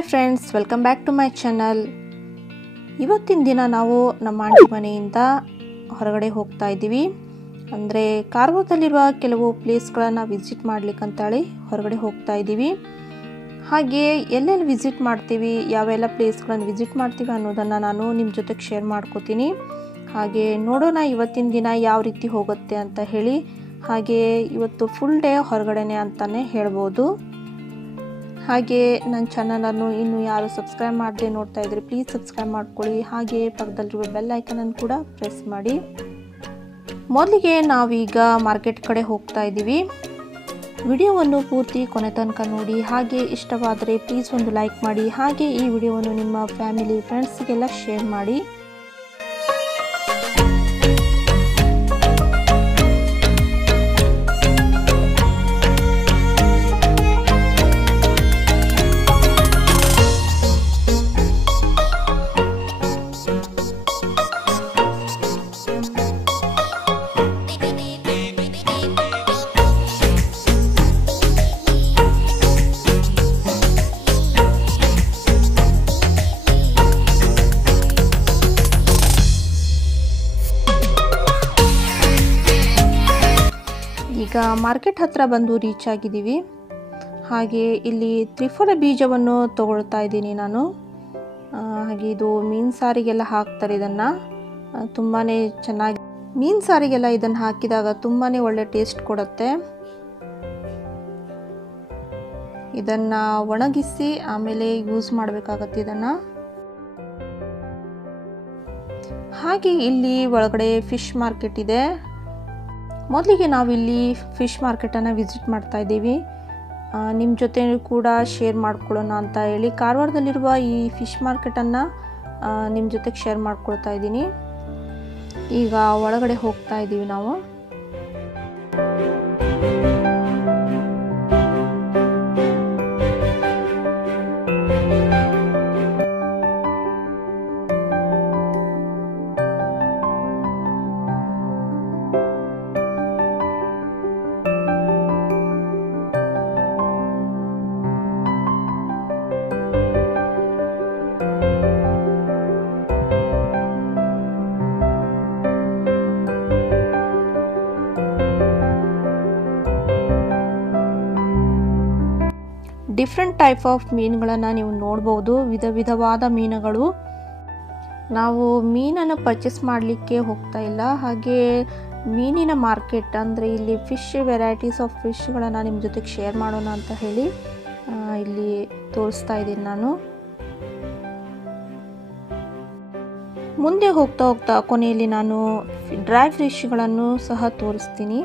Hi friends, welcome back to my channel. ಇವತ್ತಿನ ದಿನ ನಾವು ನಮ್ಮ ಆಂಟಿ ಮನೆಯಿಂದ ಹೊರಗಡೆ ಹೋಗ್ತಾ ಇದ್ದೀವಿ. ಅಂದರೆ ಕಾರವಾರದಲ್ಲಿರುವ ಕೆಲವು ಪ್ಲೇಸ್ಗಳನ್ನು ವಿಸಿಟ್ ಮಾಡ್ಲಿಕ್ಕಂತೇಳಿ ಹೊರಗಡೆ ಹೋಗ್ತಾ ಇದ್ದೀವಿ. ಹಾಗೆ ಎಲ್ಲೆಲ್ಲಿ ವಿಸಿಟ್ ಮಾಡ್ತೀವಿ, ಯಾವೆಲ್ಲ ಪ್ಲೇಸ್ಗಳನ್ನು ವಿಸಿಟ್ ಮಾಡ್ತೀವಿ ಅನ್ನೋದನ್ನು ನಾನು ನಿಮ್ಮ ಜೊತೆಗೆ ಶೇರ್ ಮಾಡ್ಕೋತೀನಿ. ಹಾಗೆ ನೋಡೋಣ ಇವತ್ತಿನ ದಿನ ಯಾವ ರೀತಿ ಹೋಗುತ್ತೆ ಅಂತ ಹೇಳಿ. ಹಾಗೆ ಇವತ್ತು ಫುಲ್ ಡೇ ಹೊರಗಡೆನೆ ಅಂತಲೇ ಹೇಳ್ಬೋದು. ಹಾಗೆ ನನ್ನ ಚಾನಲನ್ನು ಇನ್ನೂ ಯಾರು ಸಬ್ಸ್ಕ್ರೈಬ್ ಮಾಡದೆ ನೋಡ್ತಾ ಇದ್ದರೆ ಪ್ಲೀಸ್ ಸಬ್ಸ್ಕ್ರೈಬ್ ಮಾಡ್ಕೊಳ್ಳಿ. ಹಾಗೆ ಪಕ್ಕದಲ್ಲಿರುವ ಬೆಲ್ ಐಕನನ್ನು ಕೂಡ ಪ್ರೆಸ್ ಮಾಡಿ. ಮೊದಲಿಗೆ ನಾವೀಗ ಮಾರ್ಕೆಟ್ ಕಡೆ ಹೋಗ್ತಾ ಇದ್ದೀವಿ. ವಿಡಿಯೋವನ್ನು ಪೂರ್ತಿ ಕೊನೆ ತನಕ ನೋಡಿ. ಹಾಗೆ ಇಷ್ಟವಾದರೆ ಪ್ಲೀಸ್ ಒಂದು ಲೈಕ್ ಮಾಡಿ. ಹಾಗೆ ಈ ವಿಡಿಯೋವನ್ನು ನಿಮ್ಮ ಫ್ಯಾಮಿಲಿ ಫ್ರೆಂಡ್ಸ್ಗೆಲ್ಲ ಶೇರ್ ಮಾಡಿ. ಈಗ ಮಾರ್ಕೆಟ್ ಹತ್ರ ಬಂದು ರೀಚ್ ಆಗಿದ್ದೀವಿ. ಹಾಗೆ ಇಲ್ಲಿ ತ್ರಿಫಲ ಬೀಜವನ್ನು ತಗೊಳ್ತಾ ಇದ್ದೀನಿ ನಾನು. ಹಾಗೆ ಇದು ಮೀನು ಸಾರಿಗೆಲ್ಲ ಹಾಕ್ತಾರೆ. ಇದನ್ನು ತುಂಬಾ ಚೆನ್ನಾಗಿ ಮೀನು ಸಾರಿಗೆಲ್ಲ ಇದನ್ನು ಹಾಕಿದಾಗ ತುಂಬಾ ಒಳ್ಳೆ ಟೇಸ್ಟ್ ಕೊಡುತ್ತೆ. ಇದನ್ನು ಒಣಗಿಸಿ ಆಮೇಲೆ ಯೂಸ್ ಮಾಡಬೇಕಾಗತ್ತೆ ಇದನ್ನು. ಹಾಗೆ ಇಲ್ಲಿ ಒಳಗಡೆ ಫಿಶ್ ಮಾರ್ಕೆಟ್ ಇದೆ. ಮೊದಲಿಗೆ ನಾವಿಲ್ಲಿ ಫಿಶ್ ಮಾರ್ಕೆಟನ್ನು ವಿಸಿಟ್ ಮಾಡ್ತಾ ಇದ್ದೀವಿ. ನಿಮ್ಮ ಜೊತೆ ಕೂಡ ಶೇರ್ ಮಾಡ್ಕೊಳ್ಳೋಣ ಅಂತ ಹೇಳಿ ಕಾರವಾರದಲ್ಲಿರುವ ಈ ಫಿಶ್ ಮಾರ್ಕೆಟನ್ನು ನಿಮ್ಮ ಜೊತೆಗೆ ಶೇರ್ ಮಾಡ್ಕೊಳ್ತಾ ಇದ್ದೀನಿ. ಈಗ ಒಳಗಡೆ ಹೋಗ್ತಾ ಇದ್ದೀವಿ ನಾವು. ಡಿಫ್ರೆಂಟ್ ಟೈಪ್ ಆಫ್ ಮೀನುಗಳನ್ನು ನೀವು ನೋಡ್ಬೋದು. ವಿಧ ವಿಧವಾದ ಮೀನುಗಳು. ನಾವು ಮೀನನ್ನು ಪರ್ಚೇಸ್ ಮಾಡಲಿಕ್ಕೆ ಹೋಗ್ತಾ ಇಲ್ಲ. ಹಾಗೆ ಮೀನಿನ ಮಾರ್ಕೆಟ್ ಅಂದರೆ ಇಲ್ಲಿ ಫಿಶ್ ವೆರೈಟೀಸ್ ಆಫ್ ಫಿಶ್ಗಳನ್ನು ನಿಮ್ಮ ಜೊತೆಗೆ ಶೇರ್ ಮಾಡೋಣ ಅಂತ ಹೇಳಿ ಇಲ್ಲಿ ತೋರಿಸ್ತಾ ಇದ್ದೀನಿ ನಾನು. ಮುಂದೆ ಹೋಗ್ತಾ ಹೋಗ್ತಾ ಕೊನೆಯಲ್ಲಿ ನಾನು ಡ್ರೈ ಫಿಶ್ಗಳನ್ನು ಸಹ ತೋರಿಸ್ತೀನಿ.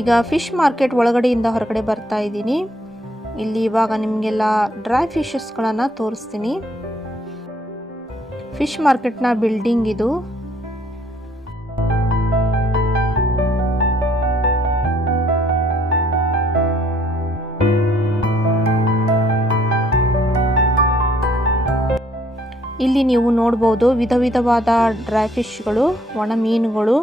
ಈಗ ಫಿಶ್ ಮಾರ್ಕೆಟ್ ಒಳಗಡೆಯಿಂದ ಹೊರಗಡೆ ಬರ್ತಾ ಇದ್ದೀನಿ. ಇಲ್ಲಿ ಇವಾಗ ನಿಮಗೆಲ್ಲ ಡ್ರೈ ಫಿಶಸ್ಗಳನ್ನು ತೋರಿಸ್ತೀನಿ. ಫಿಶ್ ಮಾರ್ಕೆಟ್ನ ಬಿಲ್ಡಿಂಗ್ ಇದು. ಇಲ್ಲಿ ನೀವು ನೋಡಬಹುದು ವಿಧ ವಿಧವಾದ ಡ್ರೈ ಫಿಶ್ಗಳು, ಒಣ ಮೀನುಗಳು.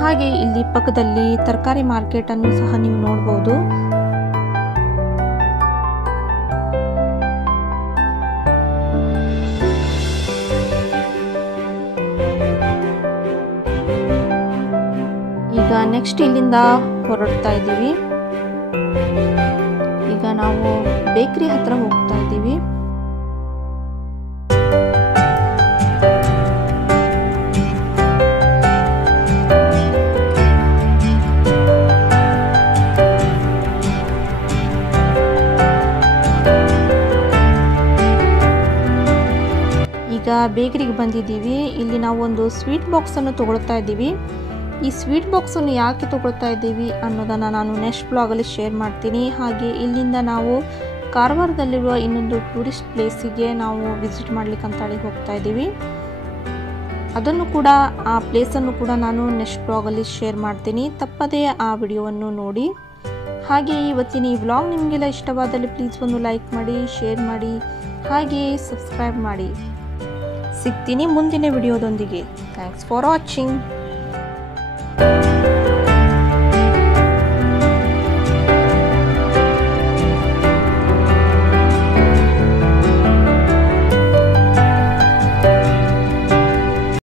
ಹಾಗೆ ಇಲ್ಲಿ ಪಕ್ಕದಲ್ಲಿ ತರಕಾರಿ ಮಾರ್ಕೆಟ್ ಅನ್ನು ಸಹ ನೀವು ನೋಡಬಹುದು. ಈಗ ನೆಕ್ಸ್ಟ್ ಇಲ್ಲಿಂದ ಹೊರಡ್ತಾ ಇದ್ದೀವಿ. ಈಗ ನಾವು ಬೇಕರಿ ಹತ್ರ ಹೋಗ್ತಾ ಇದ್ದೀವಿ. ಈಗ ಬೇಕರಿಗೆ ಬಂದಿದ್ದೀವಿ. ಇಲ್ಲಿ ನಾವು ಒಂದು ಸ್ವೀಟ್ ಬಾಕ್ಸ್ ಅನ್ನು ತಗೊಳ್ತಾ ಇದ್ದೀವಿ. ಈ ಸ್ವೀಟ್ ಬಾಕ್ಸ್ ಅನ್ನು ಯಾಕೆ ತಗೊಳ್ತಾ ಇದ್ದೀವಿ ಅನ್ನೋದನ್ನು ನಾನು ನೆಕ್ಸ್ಟ್ ಬ್ಲಾಗಲ್ಲಿ ಶೇರ್ ಮಾಡ್ತೀನಿ. ಹಾಗೆ ಇಲ್ಲಿಂದ ನಾವು ಕಾರವಾರದಲ್ಲಿರುವ ಇನ್ನೊಂದು ಟೂರಿಸ್ಟ್ ಪ್ಲೇಸಿಗೆ ನಾವು ವಿಸಿಟ್ ಮಾಡ್ಲಿಕ್ಕೆ ಅಂತೇಳಿ ಹೋಗ್ತಾ ಇದ್ದೀವಿ. ಅದನ್ನು ಕೂಡ ಆ ಪ್ಲೇಸನ್ನು ಕೂಡ ನಾನು ನೆಕ್ಸ್ಟ್ ಬ್ಲಾಗಲ್ಲಿ ಶೇರ್ ಮಾಡ್ತೀನಿ. ತಪ್ಪದೇ ಆ ವಿಡಿಯೋವನ್ನು ನೋಡಿ. ಹಾಗೆ ಇವತ್ತಿನ ಈ ವ್ಲಾಗ್ ನಿಮಗೆಲ್ಲ ಇಷ್ಟವಾದಲ್ಲಿ ಪ್ಲೀಸ್ ಒಂದು ಲೈಕ್ ಮಾಡಿ, ಶೇರ್ ಮಾಡಿ, ಹಾಗೆ ಸಬ್ಸ್ಕ್ರೈಬ್ ಮಾಡಿ. ಸಿಗ್ತೀನಿ ಮುಂದಿನ ವಿಡಿಯೋದೊಂದಿಗೆ. Thanks for watching.